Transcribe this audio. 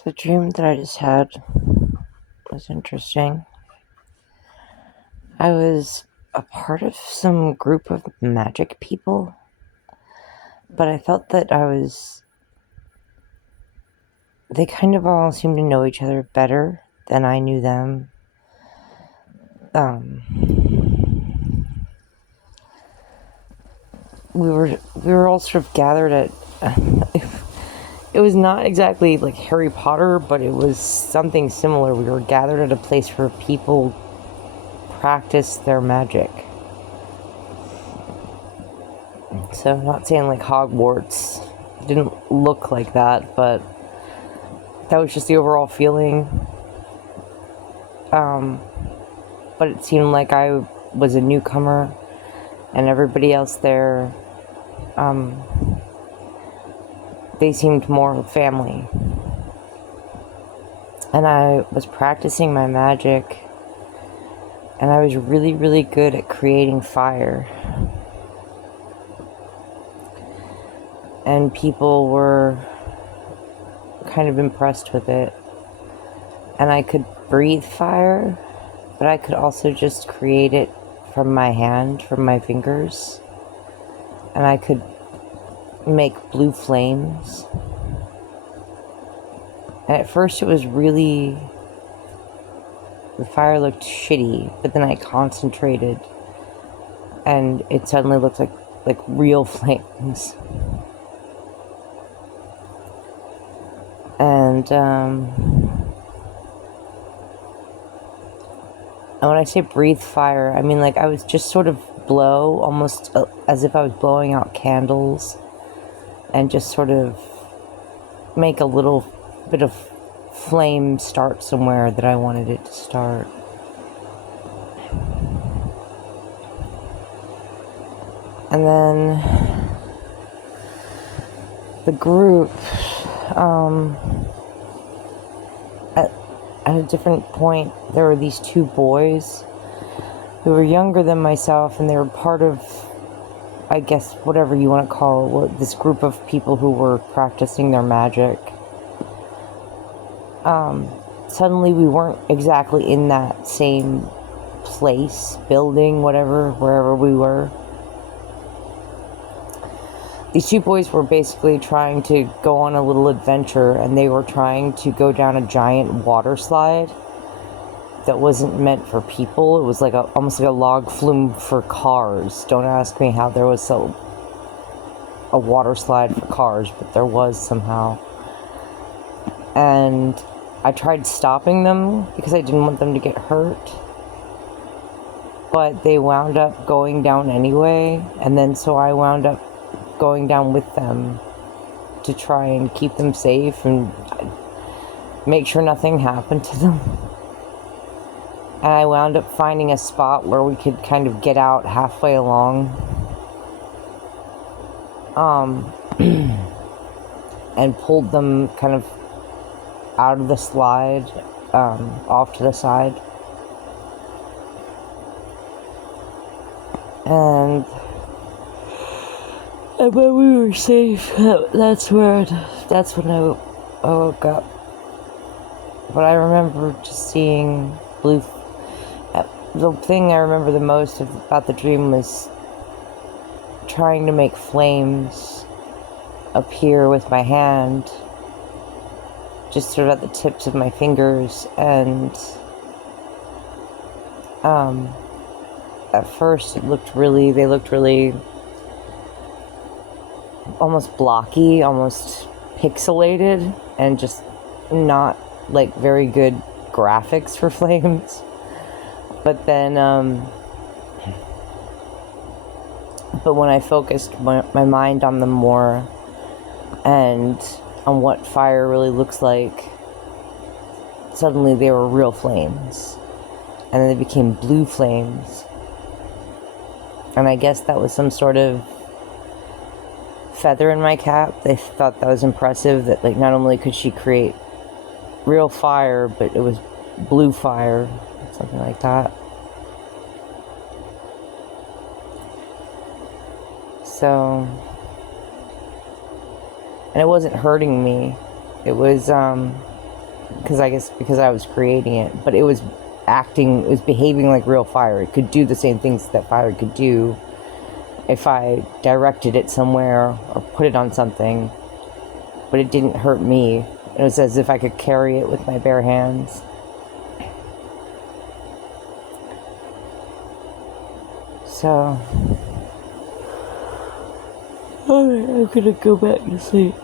So the dream that I just had was interesting. I was a part of some group of magic people, but I felt that they kind of all seemed to know each other better than I knew them. Um, we were all sort of gathered at. It was not exactly like Harry Potter, but it was something similar. We were gathered at a place where people practice their magic. So I'm not saying like Hogwarts. It didn't look like that, but that was just the overall feeling. But it seemed like I was a newcomer, and everybody else there, they seemed more family. And I was practicing my magic, and I was really, really good at creating fire. And people were kind of impressed with it. And I could breathe fire, but I could also just create it from my hand, from my fingers. And I could make blue flames. And at first it was really, the fire looked shitty, but then I concentrated and it suddenly looked like real flames. And when I say breathe fire, I mean like I was just sort of blow, almost as if I was blowing out candles, and just sort of make a little bit of flame start somewhere that I wanted it to start. And then the group, at a different point, there were these two boys who were younger than myself, and they were part of, I guess, whatever you want to call it, this group of people who were practicing their magic. Suddenly we weren't exactly in that same place, building, whatever, wherever we were. These two boys were basically trying to go on a little adventure, and they were trying to go down a giant water slide that wasn't meant for people. It was like almost like a log flume for cars. Don't ask me how there was a water slide for cars, but there was somehow. And I tried stopping them because I didn't want them to get hurt. But they wound up going down anyway, and then so I wound up going down with them to try and keep them safe and make sure nothing happened to them. And I wound up finding a spot where we could kind of get out halfway along. And pulled them kind of out of the slide, off to the side. And when we were safe, that's when I woke up. But I remember just seeing blue. The thing I remember the most about the dream was trying to make flames appear with my hand, just sort of at the tips of my fingers. And at first they looked really almost blocky, almost pixelated, and just not like very good graphics for flames. But then, but when I focused my mind on them more, and on what fire really looks like, suddenly they were real flames. And then they became blue flames. And I guess that was some sort of feather in my cap. They thought that was impressive, that like not only could she create real fire, but it was blue fire, something like that. So, and it wasn't hurting me. It was because I guess because I was creating it, but it was behaving like real fire. It could do the same things that fire could do if I directed it somewhere or put it on something, but it didn't hurt me. It was as if I could carry it with my bare hands. So, alright, I'm gonna go back to sleep.